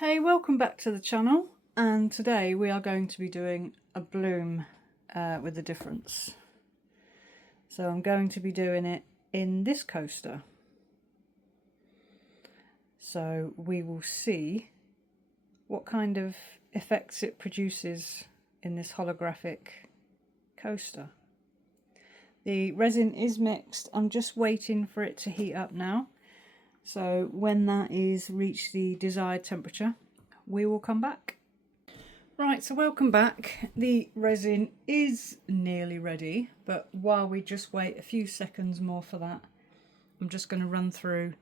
Hey, welcome back to the channel, and today we are going to be doing a bloom with a difference. So I'm going to be doing it in this coaster. So we will see what kind of effects it produces in this holographic coaster. The resin is mixed. I'm just waiting for it to heat up now. So when that is reached the desired temperature, we will come back. Right, so welcome back. The resin is nearly ready, but while we just wait a few seconds more for that, I'm just going to run through.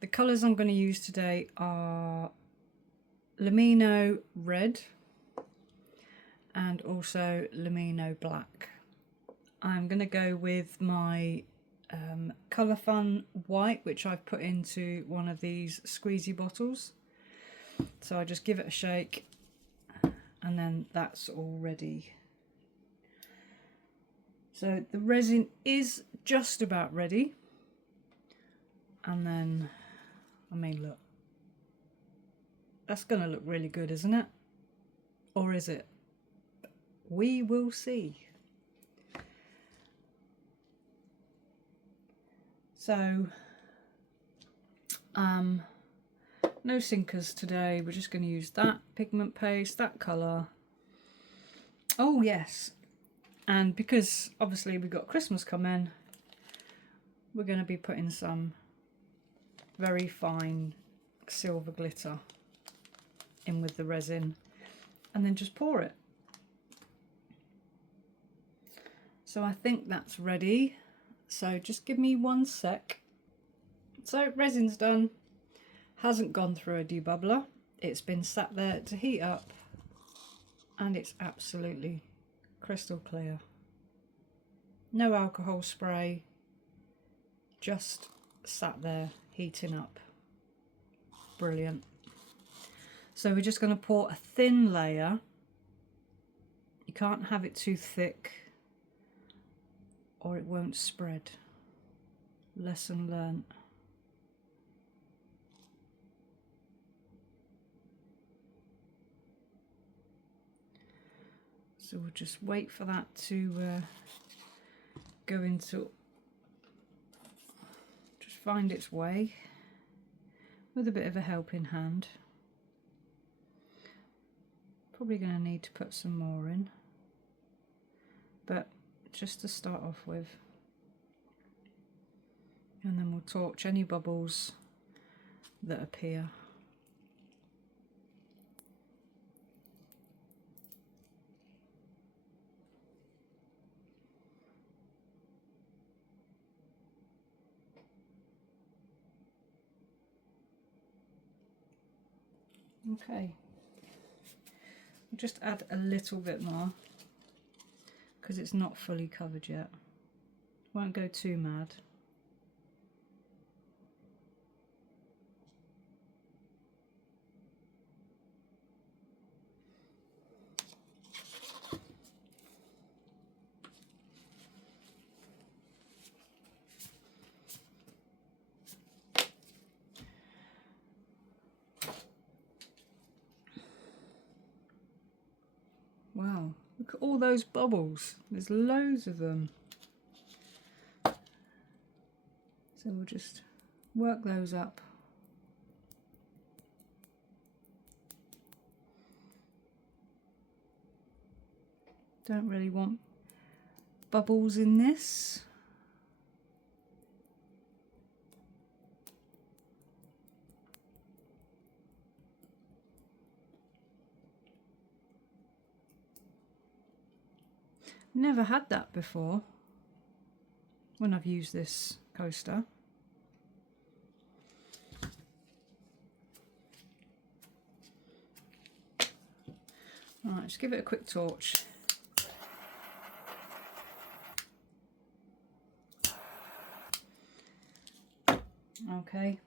The colours I'm going to use today are Lumino Red and also Lumino Black. I'm going to go with my Colour Fun White, which I've put into one of these squeezy bottles. So I just give it a shake and then that's all ready. So the resin is just about ready. And then, I mean, look, that's going to look really good, isn't it? Or is it? We will see. So, no sinkers today. We're just going to use that pigment paste, that colour. Oh yes, and because obviously we've got Christmas coming, we're going to be putting some very fine silver glitter in with the resin and then just pour it. So I think that's ready. So just give me 1 sec. So resin's done. Hasn't gone through a debubbler. It's been sat there to heat up and it's absolutely crystal clear. No alcohol spray, just sat there heating up. Brilliant. So we're just going to pour a thin layer. You can't have it too thick or it won't spread. Lesson learnt. So we'll just wait for that to go into, just find its way with a bit of a helping hand. Probably going to need to put some more in, but just to start off with. And then we'll torch any bubbles that appear. Okay, we'll just add a little bit more because it's not fully covered yet. Won't go too mad. Wow, look at all those bubbles. There's loads of them. So we'll just work those up. Don't really want bubbles in this. Never had that before when I've used this coaster. Alright, just give it a quick torch. Okay.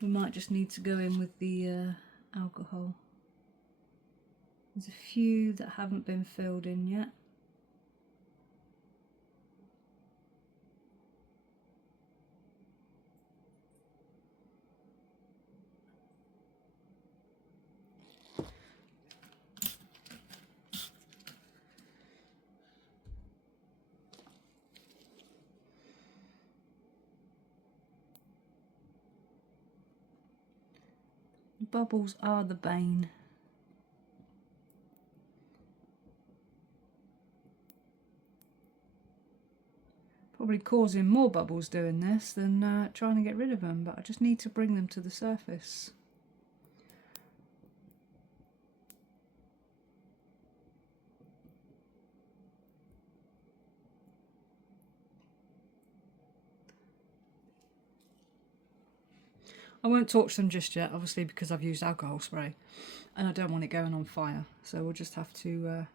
We might just need to go in with the alcohol. There's a few that haven't been filled in yet. Bubbles are the bane. Probably causing more bubbles doing this than trying to get rid of them, but I just need to bring them to the surface. I won't torch them just yet, obviously, because I've used alcohol spray and I don't want it going on fire. So we'll just have to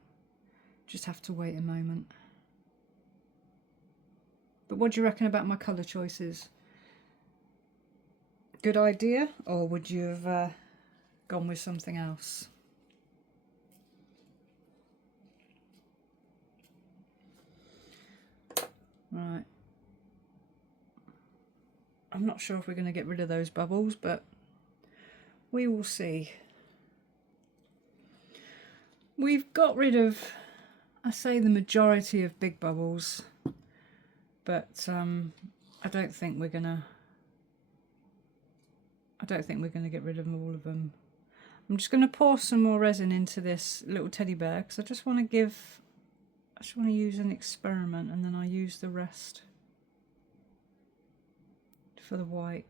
wait a moment. But what do you reckon about my colour choices? Good idea, or would you have gone with something else? Right. I'm not sure if we're going to get rid of those bubbles, but we will see. We've got rid of, I say, the majority of big bubbles, but I don't think we're gonna get rid of all of them. I'm just going to pour some more resin into this little teddy bear because I just want to use an experiment, and then I use the rest for the white.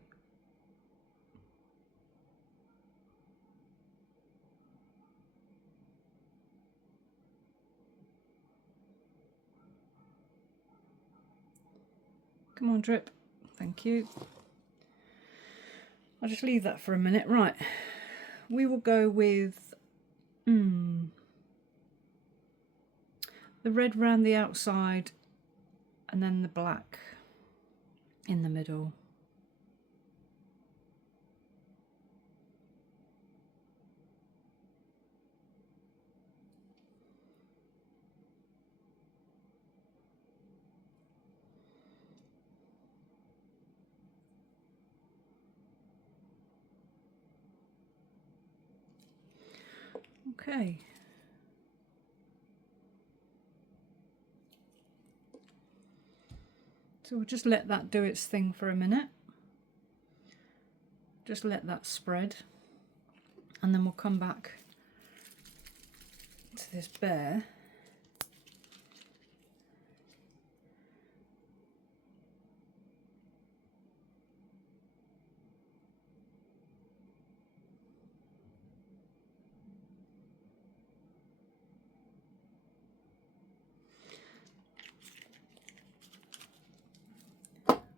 Come on, drip. Thank you. I'll just leave that for a minute. Right, we will go with the red round the outside and then the black in the middle. Okay. So we'll just let that do its thing for a minute. Just let that spread. And then we'll come back to this bear.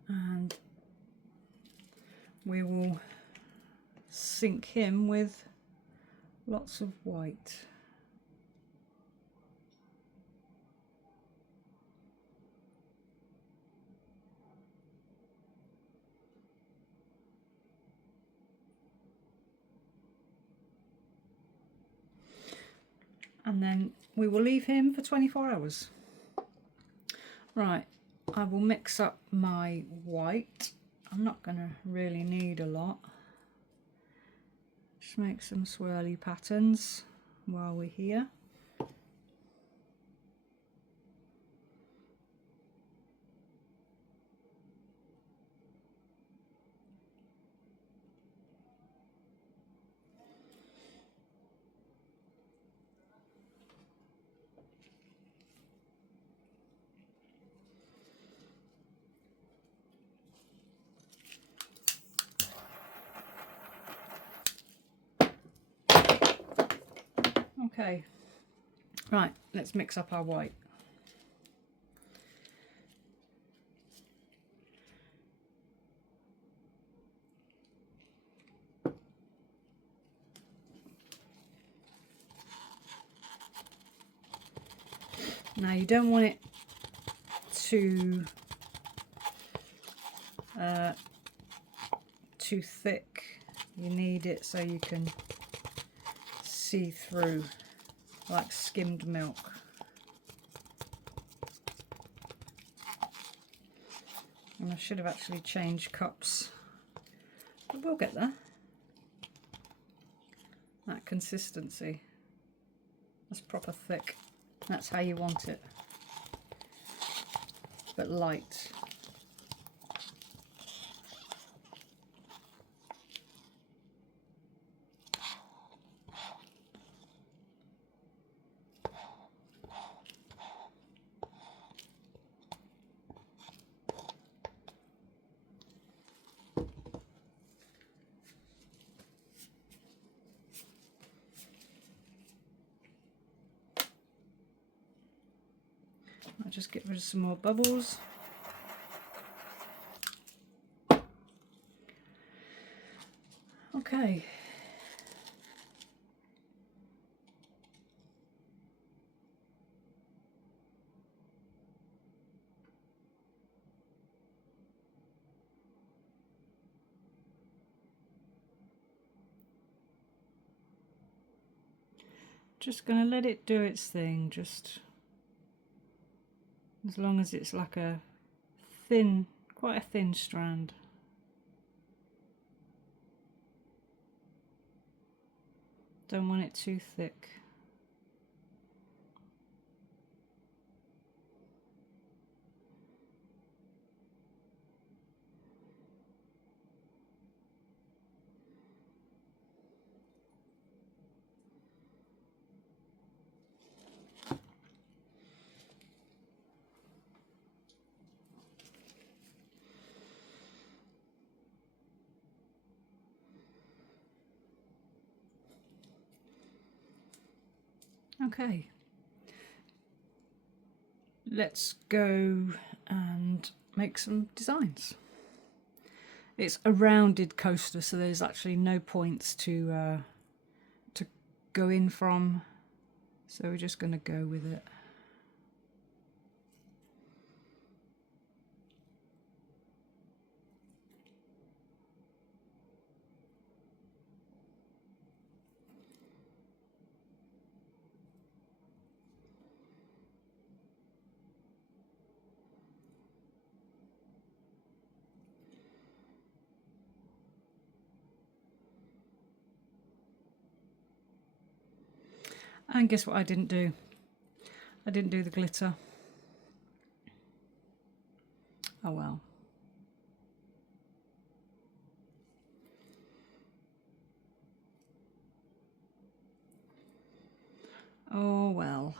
And we will sink him with lots of white. And then we will leave him for 24 hours. Right, I will mix up my white. I'm not going to really need a lot. Just make some swirly patterns while we're here. Okay, right, let's mix up our white. Now you don't want it too thick. You need it so you can see through, like skimmed milk. And I should have actually changed cups, but we'll get there. That consistency, that's proper thick. That's how you want it, but light. I'll just get rid of some more bubbles. Okay. Just going to let it do its thing, just as long as it's like a thin, quite a thin strand. Don't want it too thick. Okay, let's go and make some designs. It's a rounded coaster, so there's actually no points to go in from, so we're just going to go with it. And guess what I didn't do? I didn't do the glitter. Oh well. Oh well.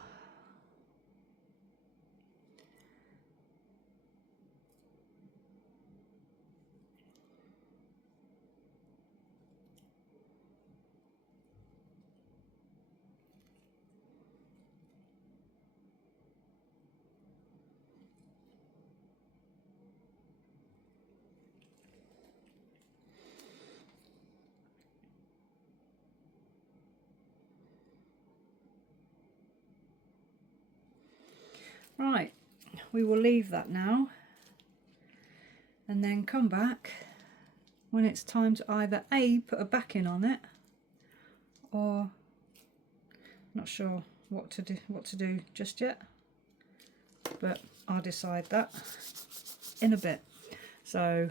Right, we will leave that now and then come back when it's time to either A, put a backing on it, or not sure what to do just yet, but I'll decide that in a bit. So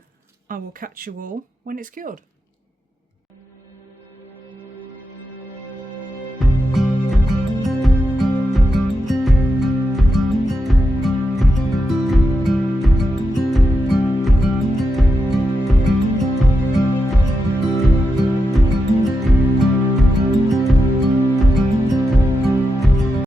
I will catch you all when it's cured.